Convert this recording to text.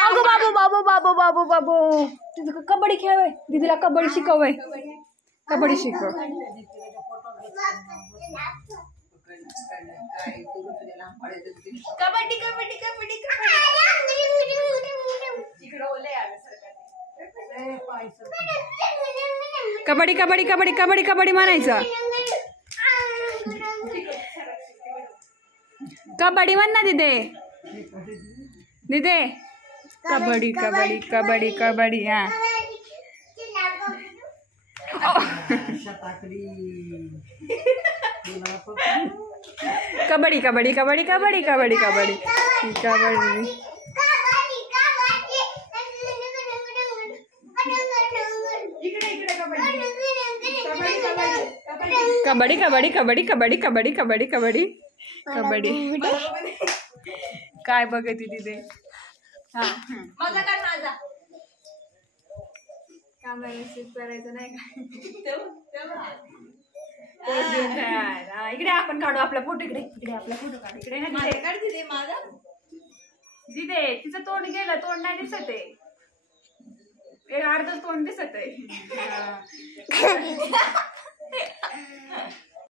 अगो बाबू बाबू बाबू बाबू बाबू तिथं कबड्डी खेळ दीदीला कबड्डी शिकवय कबड्डी शिकव कबड्डी कबड्डी कबड्डी कबड्डी कबड्डी कबड्डी कबड्डी कबड्डी म्हणायचं कबड्डी म्हण ना दिदे दिदे कबड्डी कबड्डी कबड्डी कबड्डी हा कबड्डी कबड्डी कबड्डी कबड्डी कबड्डी कबड्डी कबड्डी कबड्डी कबड्डी कबड्डी कबड्डी कबड्डी कबड्डी कबड्डी कबड्डी काय बघते तिथे हा माझा काय माझा काम करायचं नाही का इकडे आपण काढू आपला फोटो इकडे इकडे आपला फोटो काढू इकडे ना दिदे माझा दिदे तिचं तोंड गेलं तोंड नाही दिसत आहे अर्धच तोंड दिसत आहे